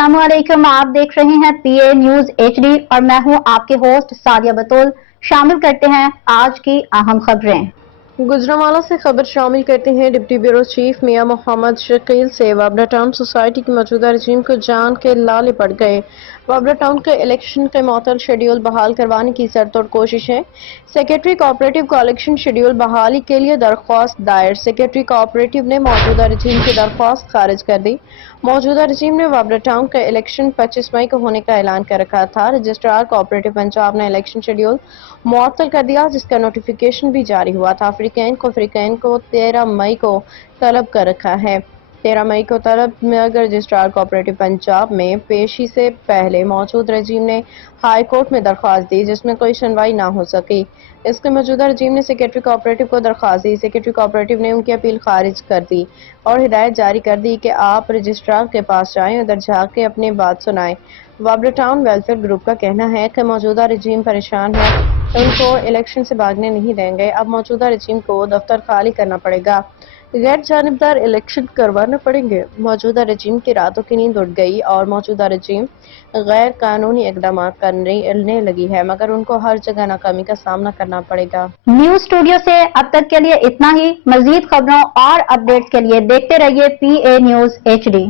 अस्सलामुअलैकुम, आप देख रहे हैं पीए न्यूज एचडी और मैं हूं आपके होस्ट सादिया बतौल। शामिल करते हैं आज की अहम खबरें। गुजरांवाला से खबर शामिल करते हैं। डिप्टी ब्यूरो चीफ मियां मोहम्मद शकील से वाबरा टाउन सोसाइटी की मौजूदा रजीम को जान के लाले पड़ गए। वाबरा टाउन के इलेक्शन के मुअत्तल शेड्यूल बहाल करवाने की सरतोड़ कोशिशें। सेक्रेटरी कोऑपरेटिव को इलेक्शन शेड्यूल बहाली के लिए दरख्वास्त दायर। सेक्रेटरी कोऑपरेटिव ने मौजूदा रजीम की दरख्वास्त खारिज कर दी। मौजूदा रजीम ने वाबरा टाउन का इलेक्शन 25 मई को होने का ऐलान कर रखा था। रजिस्ट्रार कोऑपरेटिव पंजाब ने इलेक्शन शेड्यूल मुअत्तल कर दिया, जिसका नोटिफिकेशन भी जारी हुआ था। अफ्रीकैन को 13 मई को तलब कर रखा है। 13 मई को तलब में अगर रजिस्ट्रार कोऑपरेटिव पंजाब में पेशी से पहले मौजूद रजीम ने हाई कोर्ट में दरख्वास्त दी, जिसमें कोई सुनवाई ना हो सकी। इसके मौजूदा रजीम ने सेक्रेटरी कोऑपरेटिव को दरख्वास्त दी। सेक्रेटरी कोऑपरेटिव ने उनकी अपील खारिज कर दी और हिदायत जारी कर दी कि आप रजिस्ट्रार के पास जाएं, उधर जाके अपनी बात सुनाएं। वाबरा टाउन वेलफेयर ग्रुप का कहना है कि मौजूदा रजीम परेशान है, उनको इलेक्शन से भागने नहीं देंगे। अब मौजूदा रजीम को दफ्तर खाली करना पड़ेगा, गैर जानिबदार इलेक्शन करवाना पड़ेंगे। मौजूदा रजीम की रातों की नींद उड़ गई और मौजूदा रजीम गैर कानूनी इकदाम करने लगी है, मगर उनको हर जगह नाकामी का सामना करना पड़ेगा। न्यूज स्टूडियो से अब तक के लिए इतना ही। मजीद खबरों और अपडेट के लिए देखते रहिए पीए न्यूज एचडी।